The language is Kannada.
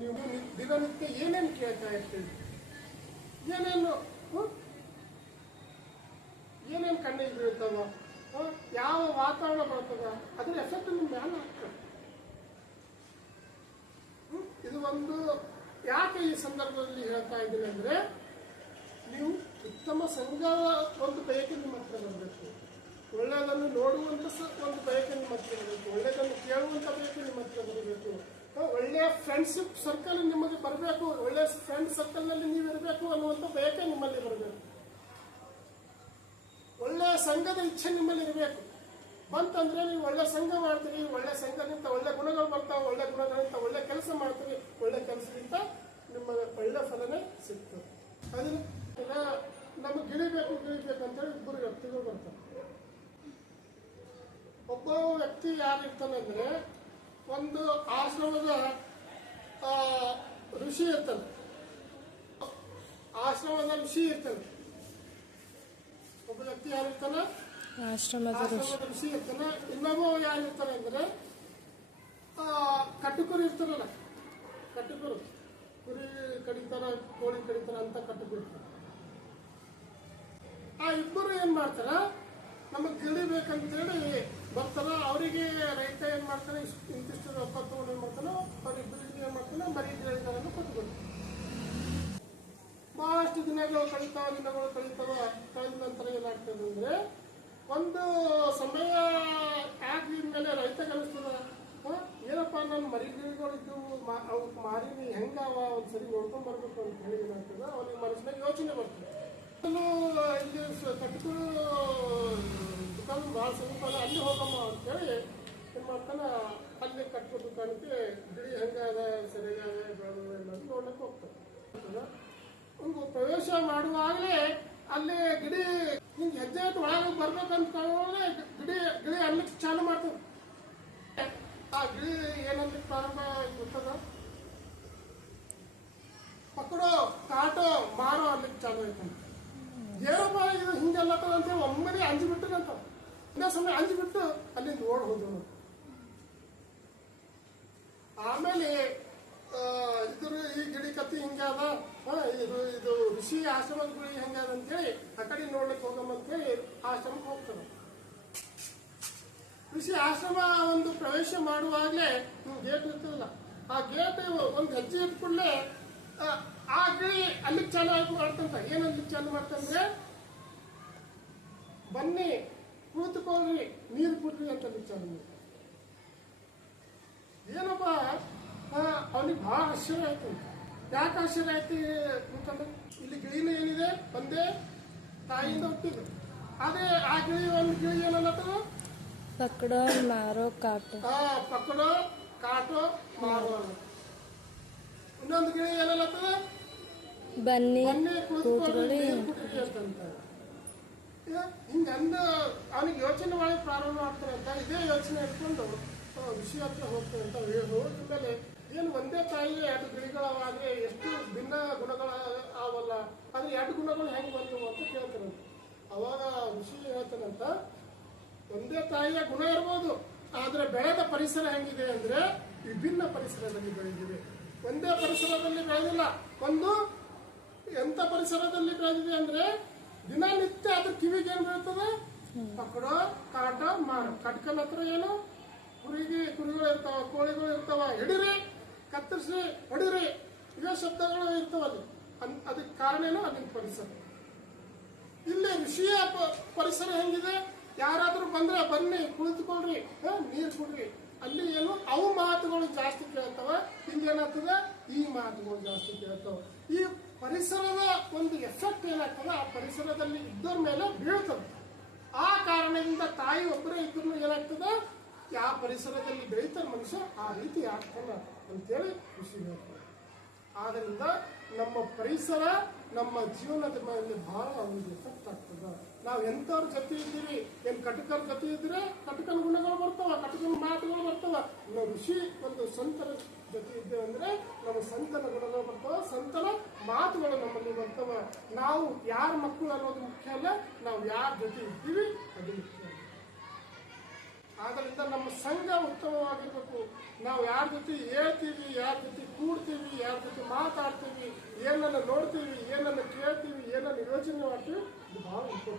ನೀವು ದಿನನಿತ್ಯ ಏನೇನು ಕೇಳ್ತಾ ಇರ್ತೀವಿ, ಏನೇನು ಏನೇನು ಕಣ್ಣಿಗೆ ಬೀಳ್ತಾವ, ಯಾವ ವಾತಾವರಣ ಬರ್ತದ, ಅದ್ರ ಎಫೆಕ್ಟ್ ನಿಮ್ಮ ಮ್ಯಾಲ ಆಗ್ತದೆ. ಇದು ಒಂದು ಯಾಕೆ ಈ ಸಂದರ್ಭದಲ್ಲಿ ಹೇಳ್ತಾ ಇದ್ದೀನಿ ಅಂದ್ರೆ, ನೀವು ಉತ್ತಮ ಸಂಘ ಒಂದು ಬಯಕೆ ನಿಮ್ಮ ಹತ್ರ ಬರಬೇಕು, ಒಳ್ಳೆಯದನ್ನು ನೋಡುವಂತ ಒಂದು ಬಯಕೆ ನಿಮ್ಮ ಹತ್ರ ಬರಬೇಕು, ಒಳ್ಳೆಯದನ್ನು ಕೇಳುವಂತ ಬಯಕೆ ನಿಮ್ಮ ಹತ್ರ ಬರಬೇಕು, ಒಳ್ಳೆಯ ಫ್ರೆಂಡ್ಶಿಪ್ ಸರ್ಕಲ್ ನಿಮಗೆ ಬರಬೇಕು, ಒಳ್ಳೆಯ ಫ್ರೆಂಡ್ ಸರ್ಕಲ್ ನಲ್ಲಿ ನೀವು ಇರಬೇಕು ಅನ್ನುವಂಥ ಬಯಕೆ ನಿಮ್ಮಲ್ಲಿ ಬರಬೇಕು, ಒಳ್ಳೆಯ ಸಂಘದ ಇಚ್ಛೆ ನಿಮ್ಮಲ್ಲಿ ಇರಬೇಕು. ಬಂತಂದ್ರೆ ನೀವು ಒಳ್ಳೆ ಸಂಘ ಮಾಡ್ತೀರಿ, ಒಳ್ಳೆ ಸಂಘದಿಂದ ಒಳ್ಳೆ ಗುಣಗಳು ಬರ್ತಾವೆ, ಒಳ್ಳೆ ಗುಣಗಳಿಂದ ಒಳ್ಳೆ ಕೆಲಸ ಮಾಡ್ತೀರಿ, ಒಳ್ಳೆ ಕೆಲಸದಿಂದ ನಿಮಗೆ ಒಳ್ಳೆ ಫಲನೇ ಸಿಗ್ತದೆ. ಅದನ್ನ ನಮಗೆ ಗಿಳಿಬೇಕು ಅಂತೇಳಿ ಇಬ್ಬರು ವ್ಯಕ್ತಿಗಳು ಬರ್ತಾರೆ. ಒಬ್ಬ ವ್ಯಕ್ತಿ ಯಾರಿರ್ತಾನೆ ಅಂದ್ರೆ, ಒಂದು ಆಶ್ರಮದ ಋಷಿ ಇರ್ತಾನೆ, ಆಶ್ರಮದ ಋಷಿ ಇರ್ತಾನೆ. ಒಬ್ಬ ವ್ಯಕ್ತಿ ಯಾರಿರ್ತಾನೆ, ಆಶ್ರಮದ ಋಷಿ ಇರ್ತಾನೆ. ಇನ್ನೊಬ್ಬ ಯಾರಿರ್ತಾನೆ ಅಂದ್ರೆ, ಕಟ್ಟುಕರು ಇರ್ತಾರಲ್ಲ, ಕಟ್ಟುಕರು, ಕುರಿ ಕಡಿತಾರ, ಕೋಳಿ ಕಡಿತಾರ ಅಂತ ಕಟ್ಟುಕರು ಇರ್ತಾರೆ. ಆ ಇಬ್ಬರು ಏನ್ ಮಾಡ್ತಾರ, ನಮಗ್ ಗಿಳಿಬೇಕಂತೇಳಿ ಬರ್ತಾರ. ಅವರಿಗೆ ರೈತ ಏನ್ ಮಾಡ್ತಾನೆ, ಇಂತಿಷ್ಟು ರೊಕ್ಕ ತಗೊಂಡು ಏನ್ ಮಾಡ್ತಾನೋ, ಅವ್ರಿಬ್ಬರಿಗೆ ಏನ್ ಮಾಡ್ತಾನೆ, ಮರಿ ಗಿಳಿಗಳನ್ನು ಕೊಟ್ಬಿಡ್ತಾನೆ. ಬಹಳಷ್ಟು ದಿನಗಳು ಕಳೀತಾವ. ಕಳೆದ ನಂತರ ಏನಾಗ್ತದೆ ಅಂದ್ರೆ, ಒಂದು ಸಮಯ ಆಗಿದ್ಮೇಲೆ ರೈತ ಕಲಿಸ್ತದ, ಏನಪ್ಪಾ ನನ್ನ ಮರಿಗಿಳಿಗಳಿದ್ದು ಅವು ಮಾರಿನಿ ಹೆಂಗಾವ ಒಂದ್ಸರಿ ನೋಡ್ಕೊಂಡ್ ಬರ್ಬೇಕು ಅಂತ ಹೇಳಿ ಏನಾಗ್ತದ, ಅವನಿಗೆ ಮನಸ್ಸಿನಾಗ ಯೋಚನೆ ಬರ್ತದೆ. ಇಲ್ಲಿ ಕಟ್ಟುಗಳು ದುಕಾನ್ ಭಾಳ ಸಮೀಪ ಅಲ್ಲಿ ಹೋಗಮ್ಮ ಅಂತೇಳಿ ಏನ್ ಮಾಡ್ತಾನ, ಅಲ್ಲಿ ಕಟ್ಟುವ ದುಕಾನಕ್ಕೆ ಗಿಳಿ ಹೆಂಗಾದ, ಸರಿಯಾದ ಬೆಳೆದ ನೋಡ್ಲಿಕ್ಕೆ ಹೋಗ್ತಾನೆ. ಒಂದು ಪ್ರವೇಶ ಮಾಡುವಾಗಲೇ ಅಲ್ಲಿ ಗಿಡಿ ಹಿಂಗೆ ಹೆಜ್ಜೆ ಇಟ್ಟು ಒಳಗೆ ಬರ್ಬೇಕಂತ ಕಾಣೋದ್ರೆ ಗಿಳಿ ಅನ್ಲಿಕ್ಕೆ ಚಾಲು ಮಾಡ್ತದೆ. ಆ ಗಿಳಿ ಏನನ್ಲಿಕ್ಕೆ ಪ್ರಾರಂಭ ಗೊತ್ತದ, ಪಕ್ಕಡೋ ಕಾಟೋ ಮಾರೋ ಅನ್ಲಿಕ್ಕೆ ಚಾಲು ಆಯ್ತಂತ. ಏನಪ್ಪ ಇದು ಹಿಂಗೆಲ್ಲತ್ತದ ಅಂತೇಳಿ ಒಮ್ಮೆ ಅಂಜಿಬಿಟ್ಟನಂತ. ಇನ್ನೊಂದು ಸಮಯ ಅಂಜಿಬಿಟ್ಟು ಅಲ್ಲಿಂದ ಓಡ್ ಹೋದ್ರು. ಆಮೇಲೆ ಇದ್ರ ಈ ಗಿಡಿ ಕತ್ತಿ ಹಿಂಗಾದ, ಇದು ಋಷಿ ಆಶ್ರಮದ ಗುಳಿ ಹೆಂಗಾದ ಅಂತೇಳಿ ಆ ಕಡೆ ನೋಡ್ಲಿಕ್ಕೆ ಹೋಗಮ್ಮ ಅಂತೇಳಿ ಆಶ್ರಮಕ್ಕೆ ಹೋಗ್ತಾನೆ. ಋಷಿ ಆಶ್ರಮ ಒಂದು ಪ್ರವೇಶ ಮಾಡುವಾಗಲೇ ಗೇಟ್ ಇರ್ತದಲ್ಲ, ಆ ಗೇಟ್ ಒಂದು ಹೆಜ್ಜೆ ಇಟ್ಕೊಳ್ಳೆ ಆ ಗಿಳಿ ಅಲ್ಲಿಗೆ ಚಾಲು ಮಾಡ್ತಂತ. ಏನಲ್ಲಿಗೆ ಚಾಲು ಮಾಡ್ತಂದ್ರೆ, ಬನ್ನಿ ಕೂತ್ಕೊಳ್ರಿ, ನೀರು ಕುಡ್ರಿ ಅಂತ ಚಾಲು ಮಾಡ್ತಾರೆ. ಏನಪ್ಪ ಅವನಿಗೆ ಬಹಳ ಆಶ್ಚರ್ಯ ಆಯ್ತು. ಯಾಕೆ ಆಶ್ಚರ್ಯ ಆಯ್ತು ಅಂತಂದ್ರೆ, ಇಲ್ಲಿ ಗಿಳಿನ ಏನಿದೆ ಒಂದೇ ತಾಯಿಯಿಂದ ಹುಟ್ಟಿದ್ರು. ಅದೇ ಆ ಗಿಳಿ ಒಂದು ಗಿಳಿ ಏನಲ್ಲತ್ತದ, ಪಕ್ಕಡೋ ಮಾರೋ ಕಾಟೋ, ಪಕ್ಕಡೋ ಕಾಟೋ ಮಾರೋ. ಇನ್ನೊಂದು ಗಿಳಿ ಏನಲ್ಲತ್ತದ, ಬನ್ನಿ ಕೂತ್ಕೊಳ್ಳಿ ಅಂತಂತ. ಹಿಂಗಂದ ಅವನಿಗೆ ಯೋಚನೆ ಮಾಡಿ ಪ್ರಾರಂಭ ಮಾಡ್ತಾರೆ ಅಂತ. ಇದೇ ಯೋಚನೆ ಇಟ್ಕೊಂಡು ಋಷಿ ಹತ್ರ ಹೋಗ್ತಾರೆ ಅಂತ. ಹೋದ್ಮೇಲೆ ಏನು ಒಂದೇ ತಾಯಿಗೆ ಎರಡು ಗಿಳಿಗಳವಾದ್ರೆ ಎಷ್ಟು ಭಿನ್ನ ಗುಣಗಳ ಅವಲ್ಲ, ಆದ್ರೆ ಎರಡು ಗುಣಗಳು ಹೆಂಗೆ ಬಂದವು ಅಂತ ಕೇಳ್ತಾರಂತ. ಅವಾಗ ಋಷಿ ಹೇಳ್ತಾನಂತ, ಒಂದೇ ತಾಯಿಯ ಗುಣ ಇರ್ಬೋದು, ಆದ್ರೆ ಬೆಳೆದ ಪರಿಸರ ಹೆಂಗಿದೆ ಅಂದ್ರೆ ವಿಭಿನ್ನ ಪರಿಸರದಲ್ಲಿ ಬೆಳೆದಿದೆ. ಒಂದೇ ಪರಿಸರದಲ್ಲಿ ಬೆಳೆದಿಲ್ಲ. ಒಂದು ಎಂತ ಪರಿಸರದಲ್ಲಿ ಬೆಳೆದಿದೆ ಅಂದ್ರೆ, ದಿನನಿತ್ಯ ಅದ್ರ ಕಿವಿಗೆ ಏನ್ ಬೀಳ್ತದೆ, ಪಕ್ಕಡೋ ಕಾಟ ಮಾರ. ಕಟ್ಕಲ್ ಹತ್ರ ಏನು ಕುರಿಗಳು ಇರ್ತಾವ, ಕೋಳಿಗಳು ಇರ್ತಾವ, ಹಿಡಿರಿ, ಕತ್ತರಿಸಿ, ಹೊಡಿರಿ, ಇವೇ ಶಬ್ದಗಳು ಇರ್ತಾವಲ್ಲಿ. ಅದಕ್ಕೆ ಕಾರಣ ಏನು, ಅಲ್ಲಿನ ಪರಿಸರ. ಇಲ್ಲಿ ಋಷಿಯ ಪರಿಸರ ಹೆಂಗಿದೆ, ಯಾರಾದ್ರೂ ಬಂದ್ರೆ ಬನ್ನಿ ಕುಳಿತುಕೊಳ್ರಿ, ನೀರು ಕುಡ್ರಿ. ಅಲ್ಲಿ ಏನು ಅವು ಮಾತುಗಳು ಜಾಸ್ತಿ ಕೇಳ್ತಾವ, ಹಿಂಗೇನಾಗ್ತದ ಈ ಮಾತುಗಳು ಜಾಸ್ತಿ ಕೇಳ್ತಾವ. ಈ ಪರಿಸರದ ಒಂದು ಎಫೆಕ್ಟ್ ಏನಾಗ್ತದ ಆ ಪರಿಸರದಲ್ಲಿ ಇದ್ದರ ಮೇಲೆ ಬೀಳ್ತದೆ. ಆ ಕಾರಣದಿಂದ ತಾಯಿ ಒಬ್ಬರೇ ಇದ್ರೂ ಏನಾಗ್ತದ, ಯಾವ ಪರಿಸರದಲ್ಲಿ ಬೆಳೀತಾನೆ ಮನುಷ್ಯ ಆ ರೀತಿ ಆಗ್ತಾನ ಅಂತೇಳಿ ಖುಷಿ ಹೇಳ್ತಾರೆ. ಆದ್ರಿಂದ ನಮ್ಮ ಪರಿಸರ ನಮ್ಮ ಜೀವನದ ಮೇಲೆ ಬಹಳ ಒಂದು ಎಫೆಕ್ಟ್ ಆಗ್ತದ. ನಾವು ಎಂತವ್ರ ಜೊತೆ ಇದ್ದೀವಿ, ಏನ್ ಕಟಕರ ಜೊತೆ ಇದ್ರೆ ಕಟಕನ ಗುಣಗಳು ಬರ್ತಾವ, ಕಟಕನ ಮಾತುಗಳು ಬರ್ತಾವ. ನಾವು ಋಷಿ ಒಂದು ಸಂತರ ಜೊತೆ ಇದ್ದೇವೆ ಅಂದ್ರೆ ನಮ್ಮ ಸಂತನ ಗುಣಗಳು ಬರ್ತಾವ, ಸಂತನ ಮಾತುಗಳು ನಮ್ಮಲ್ಲಿ ಬರ್ತಾವ. ನಾವು ಯಾರ ಮಕ್ಕಳು ಅನ್ನೋದು ಮುಖ್ಯ ಅಲ್ಲ, ನಾವು ಯಾರ ಜೊತೆ ಇದ್ದೀವಿ ಅದು ಮುಖ್ಯ. ಆದ್ರಿಂದ ನಮ್ಮ ಸಂಘ ಉತ್ತಮವಾಗಿರ್ಬೇಕು. ನಾವು ಯಾರ ಜೊತೆ ಹೇಳ್ತೀವಿ, ಯಾರ ಜೊತೆ ಕೂಡ್ತೀವಿ, ಯಾರ ಜೊತೆ ಮಾತಾಡ್ತೀವಿ, ಏನನ್ನ ನೋಡ್ತೀವಿ, ಏನನ್ನ ಕೇಳ್ತೀವಿ, ಏನನ್ನ ಯೋಚನೆ ಮಾಡ್ತೀವಿ, ಇದು ಭಾಳ ಇಂಪಾರ್ಟೆಂಟ್.